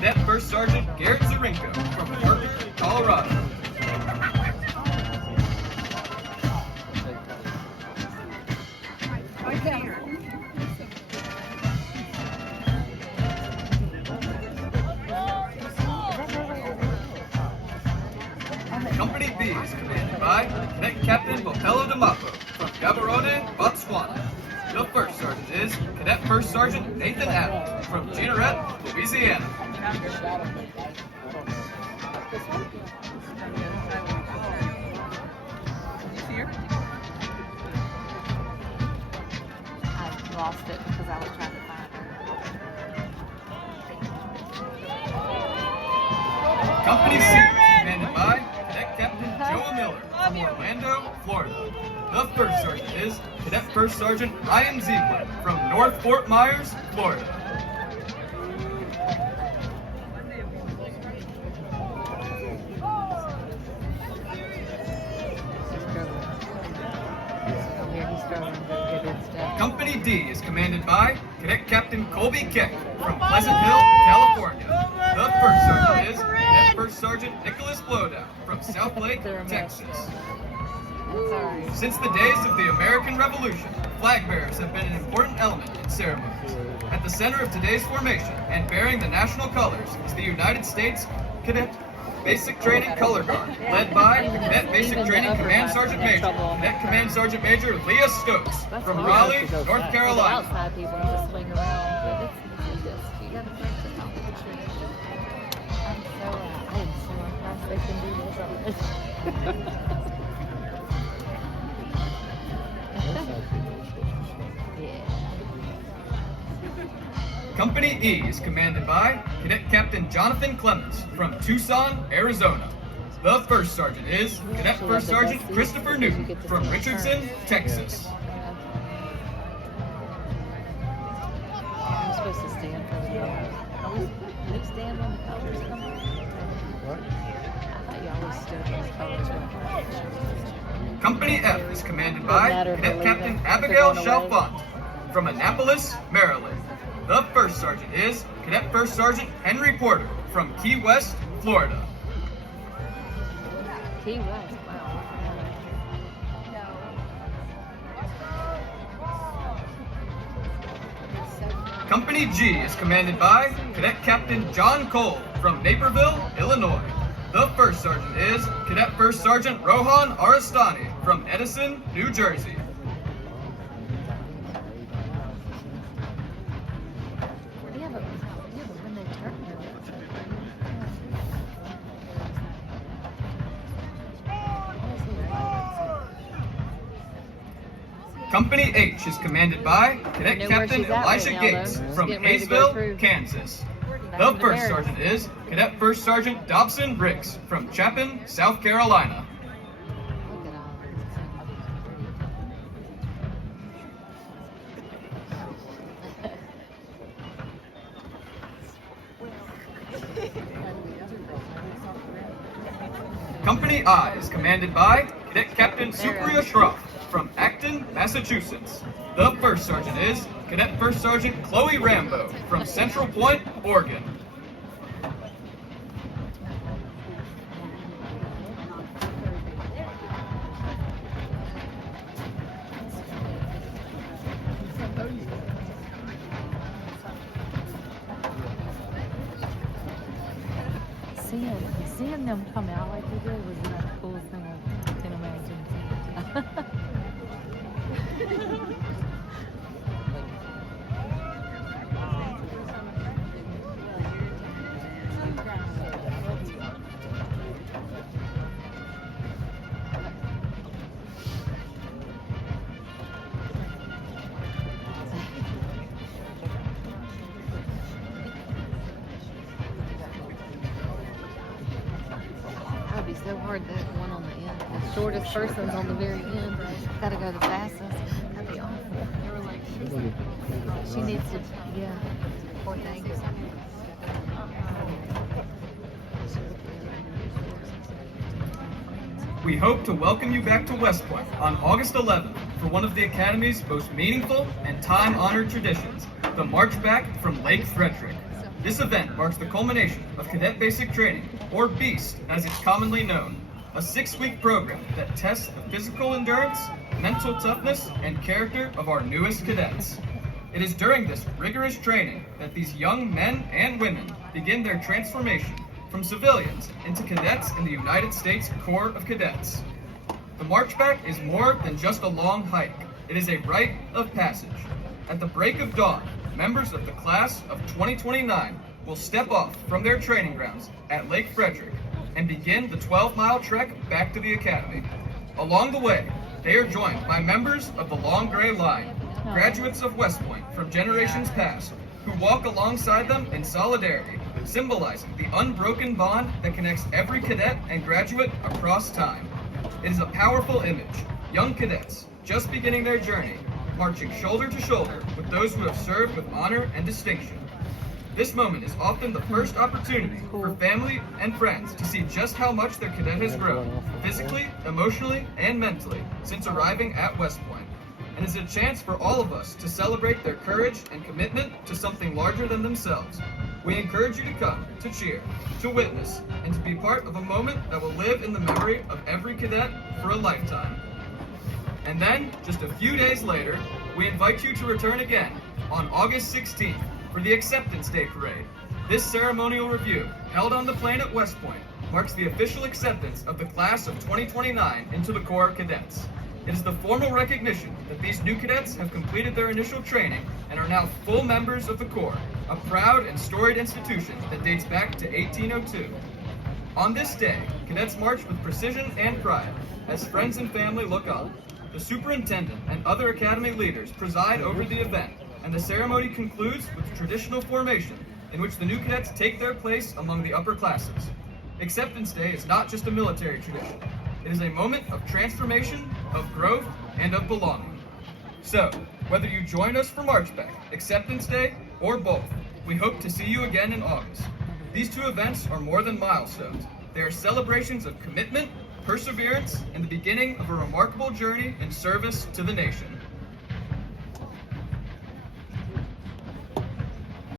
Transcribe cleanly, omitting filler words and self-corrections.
Cadet First Sergeant Garrett Zarinko from Parker, Colorado. Company B is commanded by Cadet Captain Bopelo Damapo from Gaborone, Botswana. The first sergeant is Cadet First Sergeant Nathan Adams from Jeanerette, Louisiana. I lost it because I was trying to find her. Company C is commanded by Cadet Captain Joe Miller from Orlando, Florida. The first sergeant is Cadet First Sergeant Ryan Ziegler from North Fort Myers, Florida. Company D is commanded by Cadet Captain Colby Keck from Pleasant Hill, California. The first sergeant is Cadet First Sergeant Nicholas Blowdown from South Lake, Texas. Since the days of the American Revolution, flag bearers have been an important element in ceremonies. At the center of today's formation and bearing the national colors is the United States Cadet Basic Training Color Guard, led by Cadet Basic Training Command Sergeant Major, Cadet Command Sergeant Major Leah Stokes from Raleigh, North Carolina. Outside people just swing around, but it's just, you gotta practice all the tradition. I am so impressed they can do this already. Company E is commanded by Cadet Captain Jonathan Clemens from Tucson, Arizona. The first sergeant is Cadet First Sergeant Christopher Newton from Richardson, Texas. I'm supposed to stand for the colors. You stand when the colors come on? What? I thought you always stood when the colors were. Company F is commanded by Cadet Captain Abigail Chalfant from Annapolis, Maryland. The first sergeant is Cadet First Sergeant Henry Porter from Key West, Florida. Key West, wow. Company G is commanded by Cadet Captain John Cole from Naperville, Illinois. The first sergeant is Cadet First Sergeant Rohan Arastani from Edison, New Jersey. Company H is commanded by Cadet Captain Elisha Gates from Hayesville, Kansas. The first sergeant is Cadet First Sergeant Dobson Briggs from Chapin, South Carolina. Company I is commanded by Cadet Captain Supriya Shroff from Acton, Massachusetts. The first sergeant is Cadet First Sergeant Chloe Rambo from Central Point, Oregon. Seeing them come out like they did was the coolest thing I can imagine. That would be so hard, that one on the end. The shortest person's on the very end. Gotta go the fastest. That'd be awful. She needs to, yeah. Poor thing. We hope to welcome you back to West Point on August 11th for one of the Academy's most meaningful and time-honored traditions, the March Back from Lake Frederick. This event marks the culmination of Cadet Basic Training, or BEAST as it's commonly known, a 6-week program that tests the physical endurance, mental toughness, and character of our newest cadets. It is during this rigorous training that these young men and women begin their transformation from civilians into cadets in the United States Corps of Cadets. The march back is more than just a long hike. It is a rite of passage. At the break of dawn, members of the class of 2029 will step off from their training grounds at Lake Frederick and begin the 12-mile trek back to the academy. Along the way, they are joined by members of the Long Gray Line, graduates of West Point from generations past, who walk alongside them in solidarity, symbolizing the unbroken bond that connects every cadet and graduate across time. It is a powerful image. Young cadets, just beginning their journey, marching shoulder to shoulder with those who have served with honor and distinction. This moment is often the first opportunity for family and friends to see just how much their cadet has grown, physically, emotionally, and mentally, since arriving at West Point, and is a chance for all of us to celebrate their courage and commitment to something larger than themselves. We encourage you to come, to cheer, to witness, and to be part of a moment that will live in the memory of every cadet for a lifetime. And then, just a few days later, we invite you to return again on August 16th for the Acceptance Day Parade. This ceremonial review, held on the plain at West Point, marks the official acceptance of the class of 2029 into the Corps of Cadets. It is the formal recognition that these new cadets have completed their initial training and are now full members of the Corps, a proud and storied institution that dates back to 1802. On this day, cadets march with precision and pride as friends and family look on. The superintendent and other academy leaders preside over the event, and the ceremony concludes with the traditional formation in which the new cadets take their place among the upper classes. Acceptance Day is not just a military tradition. It is a moment of transformation, of growth, and of belonging. So, whether you join us for March Back, Acceptance Day, or both, we hope to see you again in August. These two events are more than milestones. They are celebrations of commitment, perseverance, and the beginning of a remarkable journey in service to the nation.